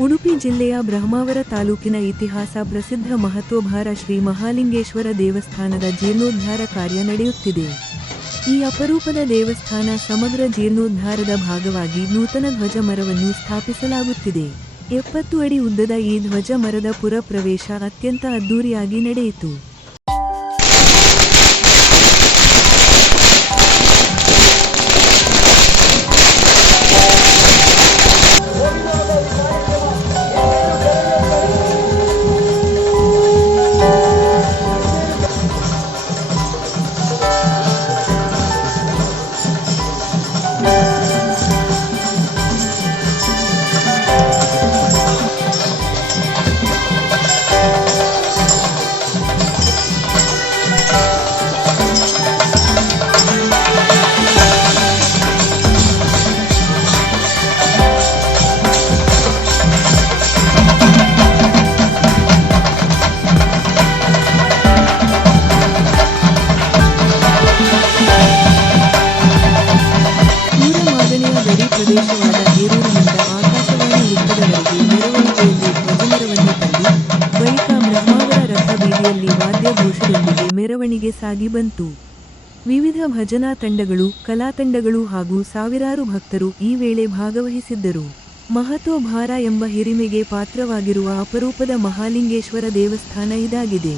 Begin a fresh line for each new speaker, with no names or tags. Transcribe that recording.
ಉಡುಪಿ ಜಿಲ್ಲೆಯ ಬ್ರಹ್ಮಾವರ ತಾಲೂಕಿನ ಇತಿಹಾಸ ಪ್ರಸಿದ್ಧ ಮಹತ್ವಭಾರ ಶ್ರೀ ಮಹಾಲಿಂಗೇಶ್ವರ ದೇವಸ್ಥಾನದ ಜೀರ್ಣೋದ್ಧಾರ ಕಾರ್ಯ ನಡೆಯುತ್ತಿದೆ. ಈ ಅಪರೂಪದ ದೇವಸ್ಥಾನ ಸಮಗ್ರ ಜೀರ್ಣೋದ್ಧಾರದ ಭಾಗವಾಗಿ ನೂತನ ಧ್ವಜ ಮರವನ್ನು ಸ್ಥಾಪಿಸಲಾಗುತ್ತಿದೆ. ಎಪ್ಪತ್ತು ಅಡಿ ಉದ್ದದ ಈ ಧ್ವಜ ಮರದ ಪುರ ಪ್ರವೇಶ ಅತ್ಯಂತ ಅದ್ದೂರಿಯಾಗಿ ನಡೆಯಿತು. ಪ್ರದೇಶವಾದ ಹೇರೂರಿನಿಂದ ಆಕಾಶವಾಣಿ ವೃತ್ತದವರೆಗೆ ಮೆರವಣಿಗೆಯಲ್ಲಿ ಧ್ವಜಮರವನ್ನು ತಂದು, ಬಳಿಕ ಬ್ರಹ್ಮಾವರ ರಥ ಬೀದಿಯಲ್ಲಿ ವಾದ್ಯಘೋಷದೊಂದಿಗೆ ಮೆರವಣಿಗೆ ಸಾಗಿ ಬಂತು. ವಿವಿಧ ಭಜನಾ ತಂಡಗಳು, ಕಲಾ ತಂಡಗಳು ಹಾಗೂ ಸಾವಿರಾರು ಭಕ್ತರು ಈ ವೇಳೆ ಭಾಗವಹಿಸಿದ್ದರು. ಮಹತ್ವಭಾರ ಎಂಬ ಹಿರಿಮೆಗೆ ಪಾತ್ರವಾಗಿರುವ ಅಪರೂಪದ ಮಹಾಲಿಂಗೇಶ್ವರ ದೇವಸ್ಥಾನ ಇದಾಗಿದೆ.